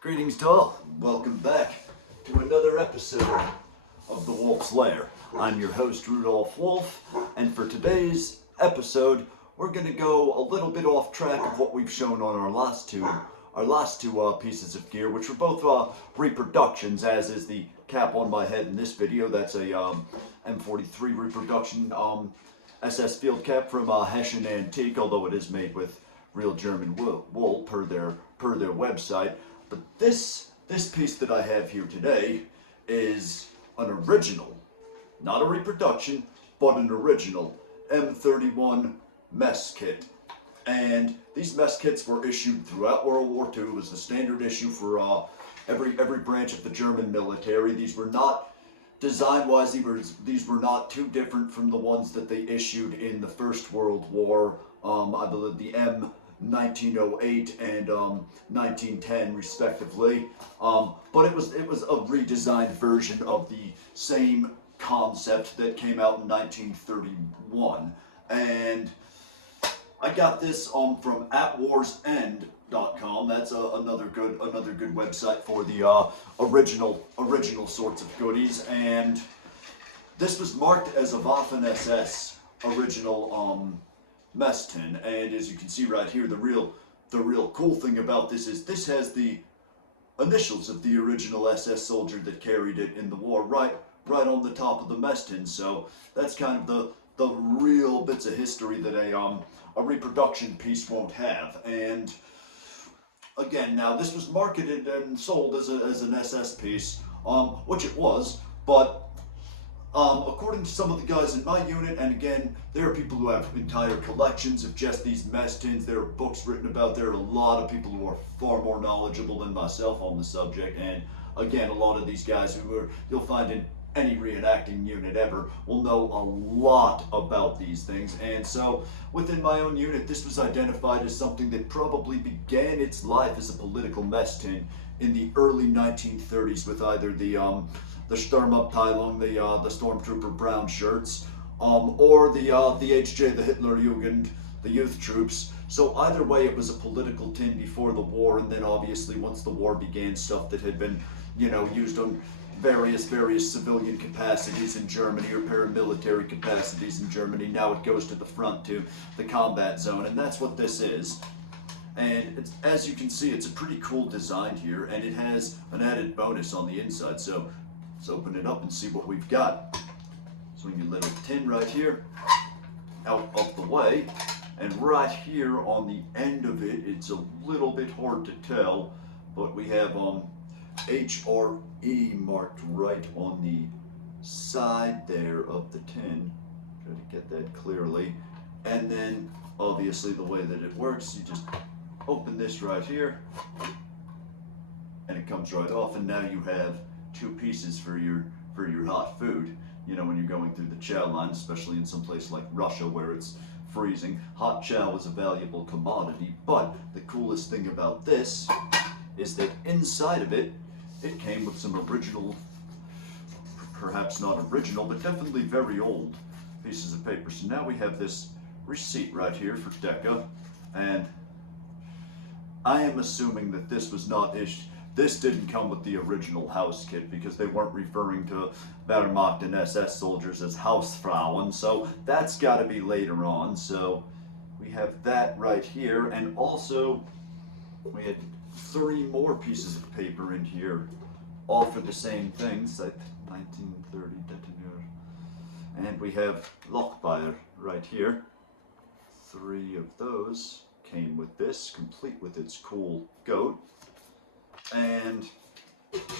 Greetings to all. Welcome back to another episode of The Wolf's Lair. I'm your host, Rudolph Wolf, and for today's episode, we're going to go a little bit off track of what we've shown on our last two pieces of gear, which were both reproductions, as is the cap on my head in this video. That's a M43 reproduction SS field cap from Hessian Antique, although it is made with real German wool per their website. But this piece that I have here today is an original, not a reproduction, but an original M31 mess kit. And these mess kits were issued throughout World War II. It was the standard issue for every branch of the German military. These were not, design-wise, these were not too different from the ones that they issued in the First World War. I believe the M1908 and 1910 respectively, but it was a redesigned version of the same concept that came out in 1931. And I got this from atwarsend.com. That's another good website for the original sorts of goodies. And this was marked as a Waffen-SS original mess tin. And as you can see right here, the real cool thing about this is this has the initials of the original SS soldier that carried it in the war right on the top of the mess tin. So that's kind of the real bits of history that a reproduction piece won't have. And again, now this was marketed and sold as an SS piece, which it was, but according to some of the guys in my unit, and again, there are people who have entire collections of just these mess tins. There are books written about. There are a lot of people who are far more knowledgeable than myself on the subject. And again, a lot of these guys you'll find in any reenacting unit ever will know a lot about these things. And so within my own unit, this was identified as something that probably began its life as a political mess tin in the early 1930s with either the Sturmabteilung, the stormtrooper brown shirts, or the HJ, the Hitlerjugend, the youth troops. So either way, it was a political tin before the war, and then obviously once the war began, stuff that had been, used on various civilian capacities in Germany or paramilitary capacities in Germany. Now it goes to the front, to the combat zone, and that's what this is. And as you can see, it's a pretty cool design here, and it has an added bonus on the inside. So let's open it up and see what we've got. Swing your little tin right here out of the way, and right here on the end of it, it's a little bit hard to tell, but we have HRE marked right on the side there of the tin. Try to get that clearly. And then obviously the way that it works, you just open this right here and it comes right off, and now you have two pieces for your hot food. When you're going through the chow line, especially in some place like Russia where it's freezing, hot chow is a valuable commodity. But the coolest thing about this is that inside of it, it came with some original, perhaps not original, but definitely very old pieces of paper. So now we have this receipt right here for Deca, and I am assuming that this was not issued. This didn't come with the original house kit because they weren't referring to Wehrmacht and SS soldiers as Hausfrauen, so that's got to be later on. So we have that right here, and also we had 3 more pieces of paper in here, all for the same things, like 1930 detonator. And we have Lochfire right here. 3 of those came with this, complete with its cool goat. And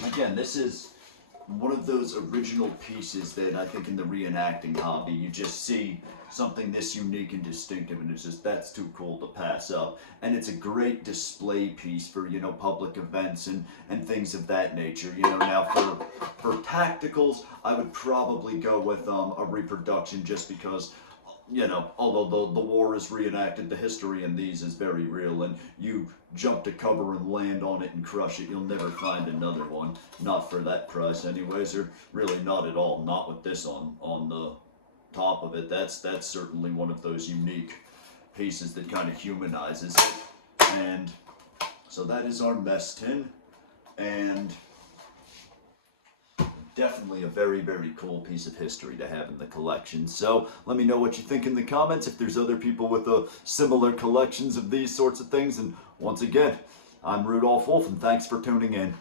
again, this is one of those original pieces that I think in the reenacting hobby, you just see something this unique and distinctive, and it's just, that's too cool to pass up. And it's a great display piece for, public events and things of that nature. Now for tacticals, I would probably go with a reproduction, just because, although the war is reenacted, the history in these is very real, and you jump to cover and land on it and crush it, you'll never find another one. Not for that price anyways, or really not at all, not with this on the top of it. That's certainly one of those unique pieces that kind of humanizes it. And so that is our mess tin. and definitely a very, very cool piece of history to have in the collection. So let me know what you think in the comments, if there's other people with similar collections of these sorts of things. And once again, I'm Rudolph Wolf, and thanks for tuning in.